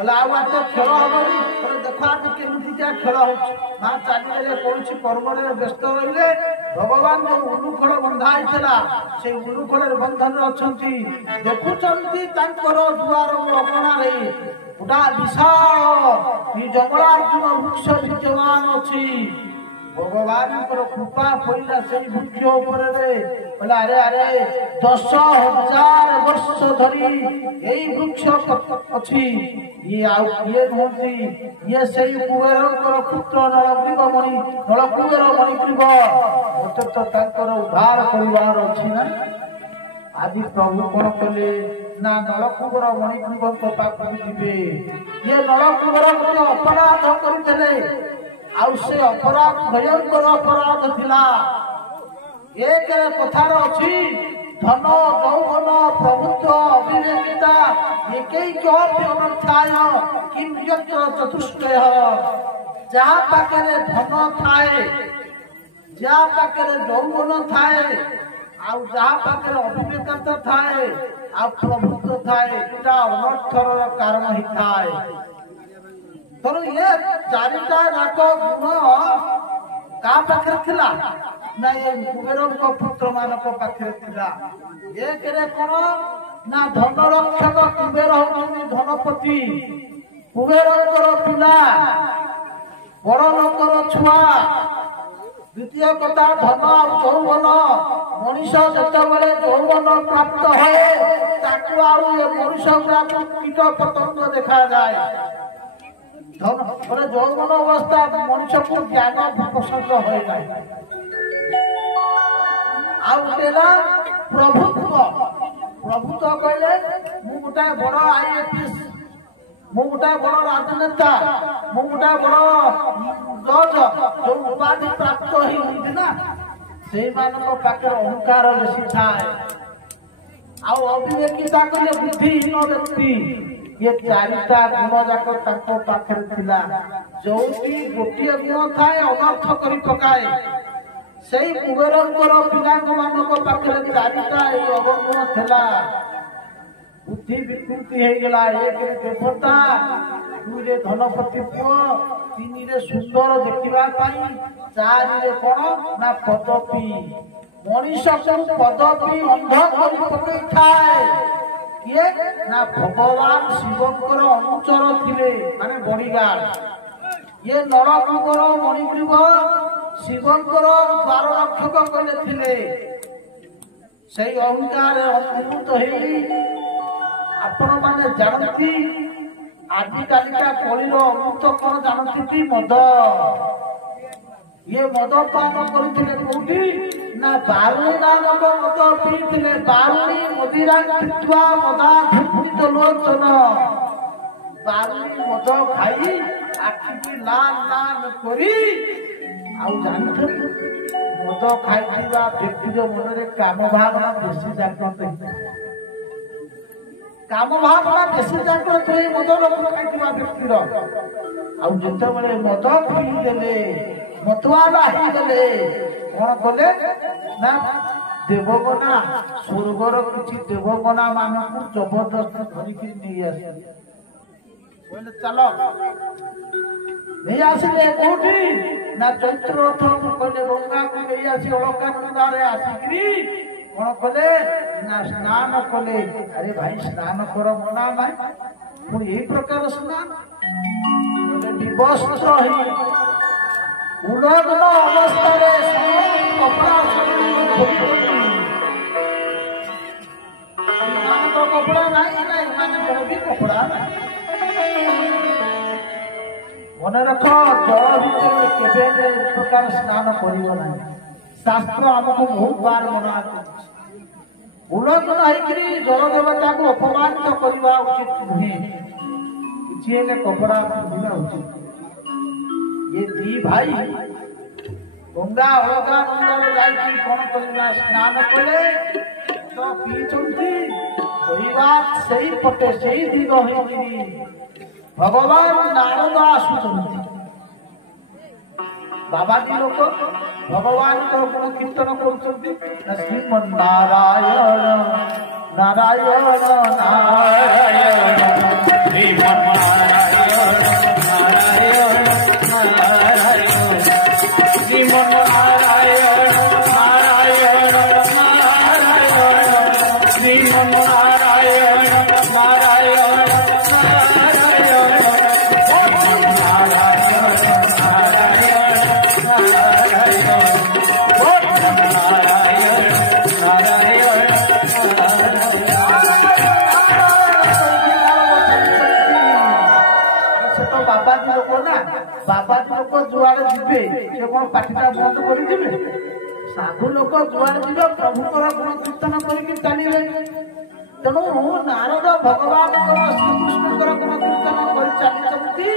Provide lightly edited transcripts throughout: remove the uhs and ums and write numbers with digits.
बोले आज खेल हमारी देख आज केमी क्या खेल हो चलिए कौन कर्म व्यस्त रही भगवान जो उलुखड़ बंधा से उलुखड़ बंधन अच्छा देखुं दुआर अगणार गोटा विशाल जंगलार्जुन वृक्ष विद्यमान अच्छी भगवान कृपा पड़ा से वृक्ष बोला अरे अरे 10,000 वर्ष धरी यही वृक्ष अच्छी ये नुहति ये से कुबेर पुत्र नलग्रीव मणि नलकुबेर मणिग्रीव मत तो उद्धार कर अच्छी ना आदि प्रभु कौन कले ना नलकुबेर मणिग्रीव पाक जी ये नलकुबेर गोटे अपराध करते आउ से अपराध भयंकर अपराध थिला एक कथार अच्छी धन यौवन प्रभुत्व अविवेकिता एकैक्यनर्थाय किं यत्र चतुष्टय जहाँ पाखे धन थाए जहाँ पाखे यौवन थाए आउ जहाँ पाखे अविवेकता थाए आ प्रभुत्व थाए एटा अनर्थर कारण ही थाए तेणु ये चारिटा जाक गुण का पाखे थिला ना ये कुबेर पुत्र मानक पाखे थिला एक कौन ना धन रक्षक कुबेर होउछन्ति धनपति कुबेर पिला बड़ लोकर छुआ द्वितीय कथा धन यौवन मनीष जिते यौवन प्राप्त हुए ताकू आउ मनीष गुड़ा कीट पतंग देखा जाए यौवन अवस्था मनुष्य को ज्ञान पसंद है प्रभुत्व प्रभुत्व कहले मु गोटे बड़ आईएएस मु गोटे बड़ राजनेता मु गोटे बड़ जज जो उपाधि प्राप्त ही ना से पाखे अहंकार बेसी थाए आउ अविवेकिता कहले बुद्धिहीन व्यक्ति ये चारिटा गुण जाक पाखे थिला जो गोटे गुण थाए अनर्थ कर पकाए से कुबेर पिला मानक पाखे चारिटा अवगुण थिला बुद्धि विकृति हो गला एक देवता दुई धनपति पुओ तीन सुंदर देखा चारि कौन ना पदवी मनीष को पदवी अंध कर थाए किए ना भगवान शिवकर अनुचर थिले माने बॉडीगार्ड ये नरकुबर मणिग्रीव शिवकर द्वार रक्षक कले थिले से अहंकार अनुभूत हो आपण माने जानती आदि कालिका कलिर अमृत कौन जानती मद ये मद पान करते कौटी ना बारुणी नामक मद पीते बारुणी मदिरा पीवा मदा धूपित लोचन बारुणी मद खाई आखि लाल लाल करी आउ जानते मद खाई व्यक्ति मन में काम भावना बेसी जागृत काम भावना बेसी जागृत हो मद खाई व्यक्तिर आउ जिते मद पीदेले मतवाला गले कौन कले ना देवगना स्वर्गर किसी देवगना मानक जबरदस्त धरिक नहीं आसे चलो नहीं आसिले कौटी ना चैत्र रथ कहले गंगा को नहीं आसी अलकानंदारे आसिकी कौन कले ना स्नान कले अरे भाई स्नान कर मना भाई पुणी यही प्रकार स्नान विवस्त्र ही उलग्न अवस्था कपड़ा कपड़ा नहीं भी कपड़ा मन रख जल भितर प्रकार स्नान कर शास्त्र आमको बहुत बार मना उलग्न होकर जल देवता को अपमानित करने उचित नुहे किसी कपड़ा पिंधा उचित ये दी भाई गंगा अलकानंद जाई कौन करना स्नान कले तो पीछे सही पटे सही दिग भगवान नारद आसुचंती बाबाजी लोक भगवान गुण कीर्तन कर श्रीमन नारायण नारायण नारायण श्रीमन नारायण ବାବାଜୀ ଲୋକ ଯୁଆଡେ ଯିବେ ସେ କଣ ପାଟିଟା ବନ୍ଦ କରିଯିବେ? ସାଧୁ ଲୋକ ଯୁଆଡେ ଯିବେ ପ୍ରଭୁଙ୍କର ଗୁଣ କୀର୍ତ୍ତନ କରିକି ଚାଲିବେ। ତେଣୁ ନାରଦ ଭଗବାନଙ୍କର ଶ୍ରୀକୃଷ୍ଣଙ୍କର ଗୁଣ କୀର୍ତ୍ତନ କରି ଚାଲିଛନ୍ତି।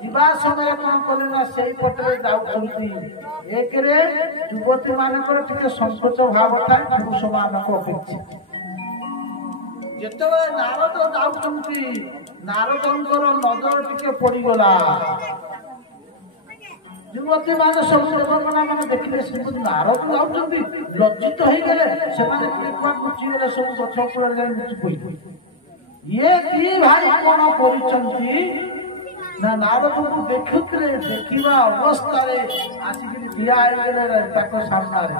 ଯିବା ସମୟରେ କଣ କଲେ ନା ସେଇ ପଟରେ ଯାଉଛନ୍ତି। ଏକରେ ଯୁବତୀ ମାନଙ୍କର ଟିକେ ସଂକୋଚ ଭାବ ଥାଏ ପୁରୁଷ ମାନଙ୍କ ଅପେକ୍ଷା। ଯେତେବେଳେ ନାରଦ ଯାଉଛନ୍ତି ନାରଦଙ୍କର ନଜର ଟିକେ ପଡିଗଲା। ଯୁବତୀ ମାନେ ସବୁ ଦେବଗଣା ମାନେ ଦେଖିଲେ ଶ୍ରୀମତୀ ନାରଦ ଯାଉଛନ୍ତି, ଲଜ୍ଜିତ ହେଇଗଲେ। ସେମାନେ ଲୁଚିଗଲେ, ସବୁ ଗଛ ଉପରେ ଯାଇ ଲୁଚି ପଡିଲେ। ଇଏ କି ଭାଇ କଣ କରୁଛନ୍ତି ନା ନାରଦଙ୍କୁ ଦେଖୁଥିଲେ। ଦେଖିବା ଅବସ୍ଥାରେ ଆସିକି ଠିଆ ହେଇଗଲେ ତାଙ୍କ ସାମ୍ନାରେ।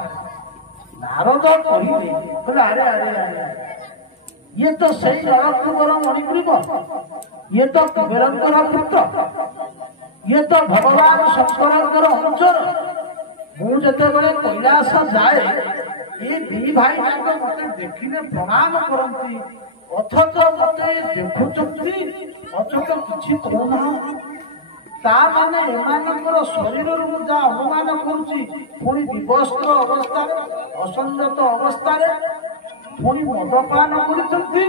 ନାରଦ କହିଲେ ଆରେ ଆରେ ଆରେ ଇଏ ତ ସେଇ ନରକୁବର ମଣିଗ୍ରୀବ, ଇଏ ତ କୁବେରଙ୍କର ପୁତ୍ର, ଇଏ ତ ଭଗବାନ ଶଙ୍କରଙ୍କର ଅଂଶର। ମୁଁ ଯେତେବେଳେ କୈଳାସ ଯାଏ ଏ ଦି ଭାଇ ଯାକ ମତେ ଦେଖିଲେ ପ୍ରଣାମ କରନ୍ତି, ଅଥଚ ମତେ ଦେଖୁଛନ୍ତି, ଅଥଚ କିଛି କହୁନାହାନ୍ତି। ତା ମାନେ ଏମାନଙ୍କର ଶରୀରରୁ ମୁଁ ଯାହା ଅନୁମାନ କରୁଛି, ପୁଣି ବିବସ୍ତ୍ର ଅବସ୍ଥାରେ, ଅସଂଯତ ଅବସ୍ଥାରେ, ପୁଣି ମଦପାନ କରିଛନ୍ତି।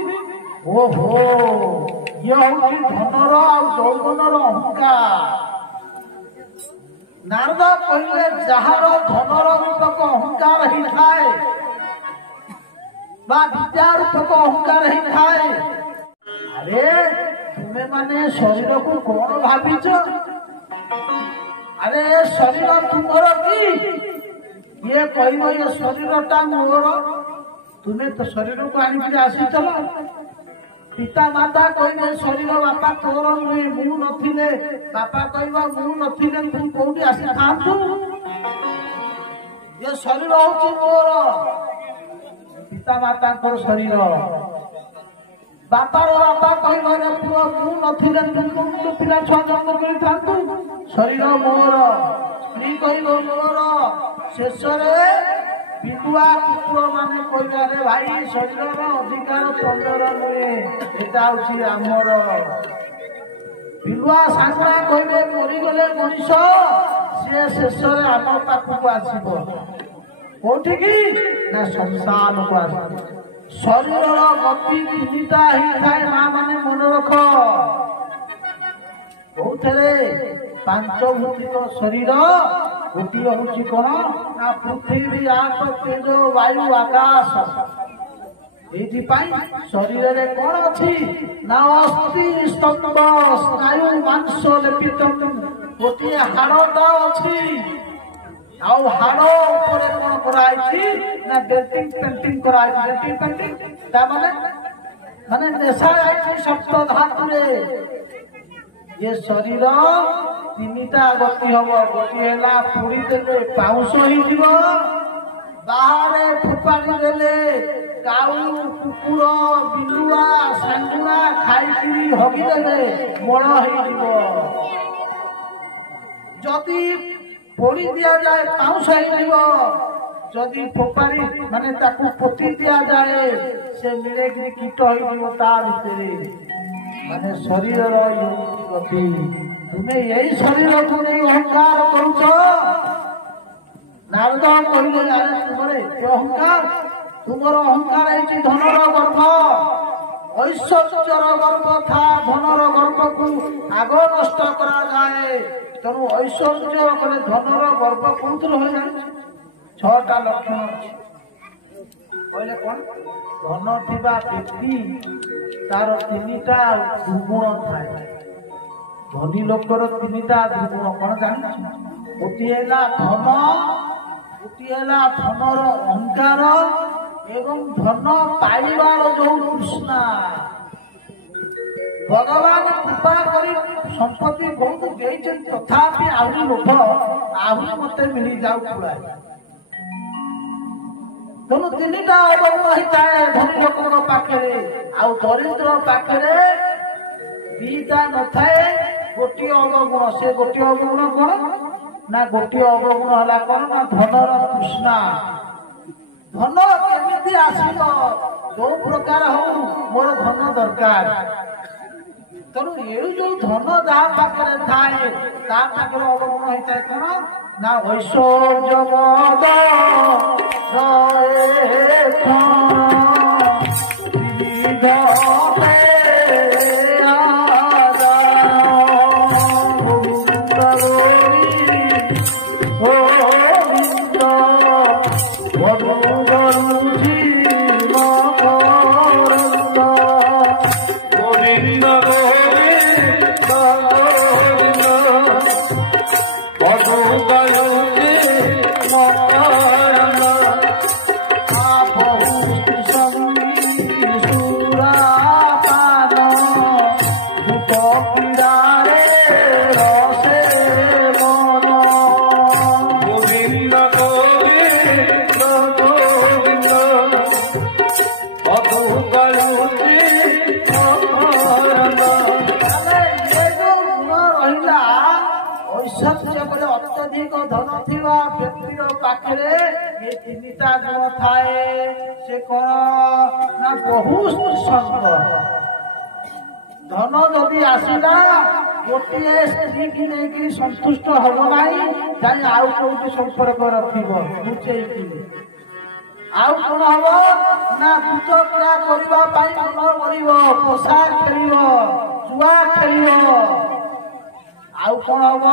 ଓହୋ, ଇଏ ହଉଛି ଧନର ଆଉ ଯୌବନର ଅହଙ୍କାର। ନାରଦ କହିଲେ ଯାହାର ଧନର ରୂପକ ଅହଙ୍କାର ହେଇଥାଏ ବା ବିଦ୍ୟା ରୂପକ ଅହଙ୍କାର ହେଇଥାଏ, ଆରେ ତୁମେ ମାନେ ଶରୀରକୁ କଣ ଭାବିଛ? ଆରେ ଏ ଶରୀର ତୁମର କି? ଇଏ କହିବ ଏ ଶରୀରଟା ମୋର। ତୁମେ ତ ଶରୀରକୁ ଆଣିକି ଆସିଥିଲ। ପିତା ମାତା କହିବେ ଶରୀର ବାପା ତୋର ନୁହେଁ, ମୁଁ ନଥିଲେ। ବାପା କହିବ ମୁଁ ନଥିଲେ ତୁ କୋଉଠି ଆସିଥାନ୍ତୁ? ଏ ଶରୀର ହଉଛି ମୋର, ପିତା ମାତାଙ୍କର ଶରୀର। ବାପାର ବାପା କହିବ ପୁଅ ମୁଁ ନଥିଲେ ତୁ କୋଉଠି ପିଲା ଛୁଆ ଜନ୍ମ କରିଥାନ୍ତୁ? ଶରୀର ମୋର। ସ୍ତ୍ରୀ କହିବ ମୋର। ଶେଷରେ ବିଧୁଆ ପୁତ୍ର ମାନେ କହିବାରେ ଭାଇ ଶରୀରର ଅଧିକାର ତମର ନୁହେଁ, ଏଟା ହଉଛି ଆମର। ବିଲୁଆ ସାଙ୍ଗୁଆ କହିବେ ମରିଗଲେ ମଣିଷ ସିଏ ଶେଷରେ ଆମ ପାଖକୁ ଆସିବ। କୋଉଠିକି ନା ସଂସାରକୁ ଆସିବ। ଶରୀରର ଗତି ତିନିଟା ହେଇଥାଏ ମା ମାନେ ମନେ ରଖ। କୋଉଥିରେ ପାଞ୍ଚଭୌତିକ ଶରୀର, ଗୋଟିଏ ହଉଛି କଣ ନା ପୃଥିବୀ, ଆକାଶ, ତେଜ, ବାୟୁ, ଆକାଶ। ଏଇଥିପାଇଁ ଶରୀରରେ କଣ ଅଛି ନା ଅସ୍ଥି, ସ୍ତମ୍ଭ, ସ୍ନାୟୁ, ମାଂସ ଲେପିତ ଗୋଟିଏ ହାଡଟା ଅଛି। ଆଉ ହାଡ ଉପରେ କଣ କରାଯାଇଛି ନା ଡେଟିଂ ପେଣ୍ଟିଂ କରାଯାଇଛି। ଡେଟିଂ ପେଣ୍ଟିଂ ତା ମାନେ ନେଶା ଯାଇଛି ସପ୍ତ ଧାତୁରେ। ये शरीर तीनटा गति हम। गोटे है पोड़ी देले पाउंस हो, बाहर फोपाड़ी देले काऊ, कुकुर, बिलुआ, सांगुआ खाई हगिदेले मल हो। जदि पोड़ी दिया जाए पाउंस हो, जदि फोपाड़ी माने ताकू पोती दिया जाए से मिले कीट हो भितर माने शरीर गति। तुम्हें यही शरीर को नहीं अहंकार करुच। नारद कहले तुम्हारे अहंकार, तुमर अहंकार है धनर गर्भ, ऐश्वर्यर गर्भ था। धनर गर्भ को आग नष्ट करा जाए। तेणु ऐश्वर्य कले धनर गर्भ कौन हो जाए। 6टा लक्षण अच्छे कहले कौन धन थिबा व्यक्ति तार 3टा दुर्गुण थाए। धनी लोकर 3टा दुर्गुण कौन जान। गोटे है धन, गोटे है धनर अहंकार एवं धन पाइबार जो तृष्णा। भगवान कृपा करी संपत्ति बहुत देते तथापि आहरी लोभ आहरी मत मिल जाऊ पुरा। तेणु 3टा अवगुण होता है धनी लोक पाखे। आउ दरिद्र पाखे 2टा न थाए, गोटे अवगुण। से गोटे अवगुण कौन ना गोटे अवगुण है कौन ना धनर तृष्णा। धन केमिति आसिब जो प्रकार हो मोर धन दरकार। ତେଣୁ ଏଉ ଯୋଉ ଧନ ଯାହା ପାଖରେ ଥାଏ ତା ପାଖରେ ଅବଗୁଣ ହେଇଥାଏ କଣ ନା ଐଶ୍ୱର୍ଯ୍ୟ ମଦ ଅତ୍ୟଧିକ ଧନ ଥିବା ବ୍ୟକ୍ତିର ପାଖରେ ଏ ତିନିଟା ଗୁଣ ଥାଏ ସେ କଣ ନା ବହୁତ ସଙ୍ଗ ଧନ ଯଦି ଆସିଲା ଗୋଟିଏ ସ୍ତ୍ରୀକି ନେଇକି ସନ୍ତୁଷ୍ଟ ହବ ନାହିଁ ଯାଇ ଆଉ କୋଉଠି ସମ୍ପର୍କ ରଖିବ ଲୁଚେଇକି ଆଉ କଣ ହବ ନା ପୂଜ କ୍ରିୟା କରିବା ପାଇଁ ମନ କରିବ ପୋଷାକ ଖେଳିବ ଜୁଆ ଖେଳିବ ଆଉ କଣ ହବ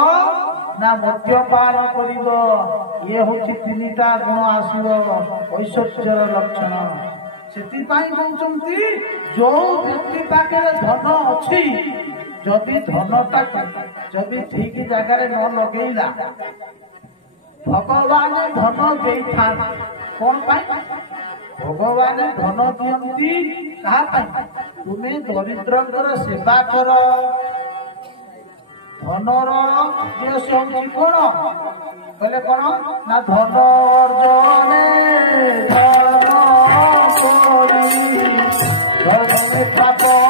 ନା ମଦ୍ୟପାନ କରିବ ଇଏ ହଉଛି ତିନିଟା ଗୁଣ ଆସିବ ଐଶ୍ୱର୍ଯ୍ୟର ଲକ୍ଷଣ ସେଥିପାଇଁ କହୁଛନ୍ତି ଯୋଉ ବ୍ୟକ୍ତି ପାଖରେ ଧନ ଅଛି ଯଦି ଧନଟା ଯଦି ଠିକ ଜାଗାରେ ନ ଲଗେଇଲା ଭଗବାନ ଧନ ଦେଇଥାନ୍ତି କଣ ପାଇଁ ଭଗବାନ ଧନ ଦିଅନ୍ତି କାହା ପାଇଁ ତୁମେ ଦରିଦ୍ରଙ୍କର ସେବା କର ଧନର ଉଦ୍ଦେଶ୍ୟ ହଉଛି କଣ କହିଲେ କଣ ନା ଧନ ଅର୍ଜନେ ଧର୍ମ କରି ଧର୍ମେ ପାପ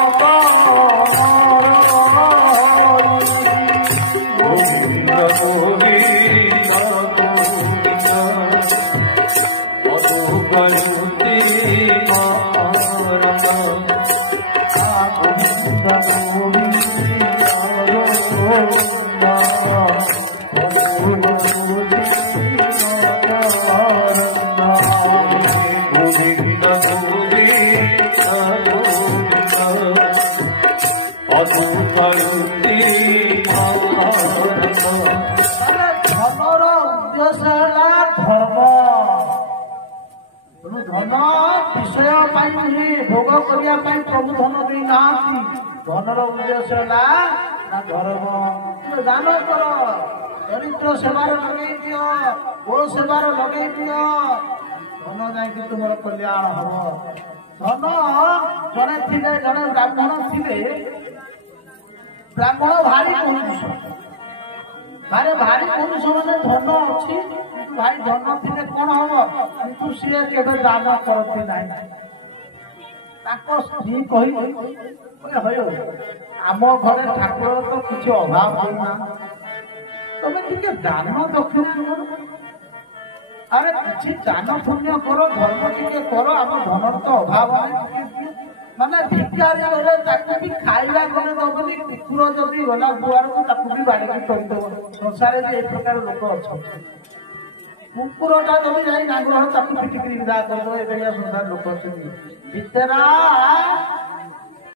ଭୋଗ କରିବା ପାଇଁ ପ୍ରଭୁ ଧନ ଦେଇନାହାନ୍ତି ଧନର ଉଦ୍ଦେଶ୍ୟ ହେଲା ନା ଧର୍ମ ଦାନ କର ଦରିଦ୍ର ସେବାରେ ଲଗେଇ ଦିଅ ଗୋ ସେବାରେ ଲଗେଇ ଦିଅ ଧନ ଯାଇକି ତୁମର କଲ୍ୟାଣ ହବ ଧନ ଜଣେ ଥିଲେ ଜଣେ ବ୍ରାହ୍ମଣ ଥିଲେ ବ୍ରାହ୍ମଣ ଭାରି ପୁରୁଷ ଭାରି ପୁରୁଷ ମାନେ ଧନ ଅଛି ଭାଇ ଧନ ଥିଲେ କଣ ହବ କିନ୍ତୁ ସିଏ କେବେ ଦାନ କରନ୍ତି ନାହିଁ ତାଙ୍କ ସ୍ତ୍ରୀ କହି ଆମ ଘରେ ଠାକୁର ତ କିଛି ଅଭାବ ହଉନା ତମେ ଟିକେ ଦାନ ଦକ୍ଷିଣା ଆରେ କିଛି ଦାନ ପୁଣ୍ୟ କର ଧର୍ମ ଟିକେ କର ଆମ ଧନର ତ ଅଭାବ ନାହିଁ ମାନେ ଭିକାରୀ ଗଲେ ତାକୁ ବି ଖାଇବା ଘରେ ଦବନି କୁକୁର ଯଦି ଗଲା ଦୁଆରକୁ ତାକୁ ବି ବାଡ଼ିକି କରିଦବ ସଂସାରରେ ଏ ପ୍ରକାର ଲୋକ ଅଛନ୍ତି କୁକୁରଟା ଯଦି ଯାଇ ନାଙ୍ଗୁର ତାକୁ ପିଟିକିରି ବିଦା କରିଦବ ଏଭଳିଆ ସଂସାର ଲୋକ ଅଛନ୍ତି ଭିତରା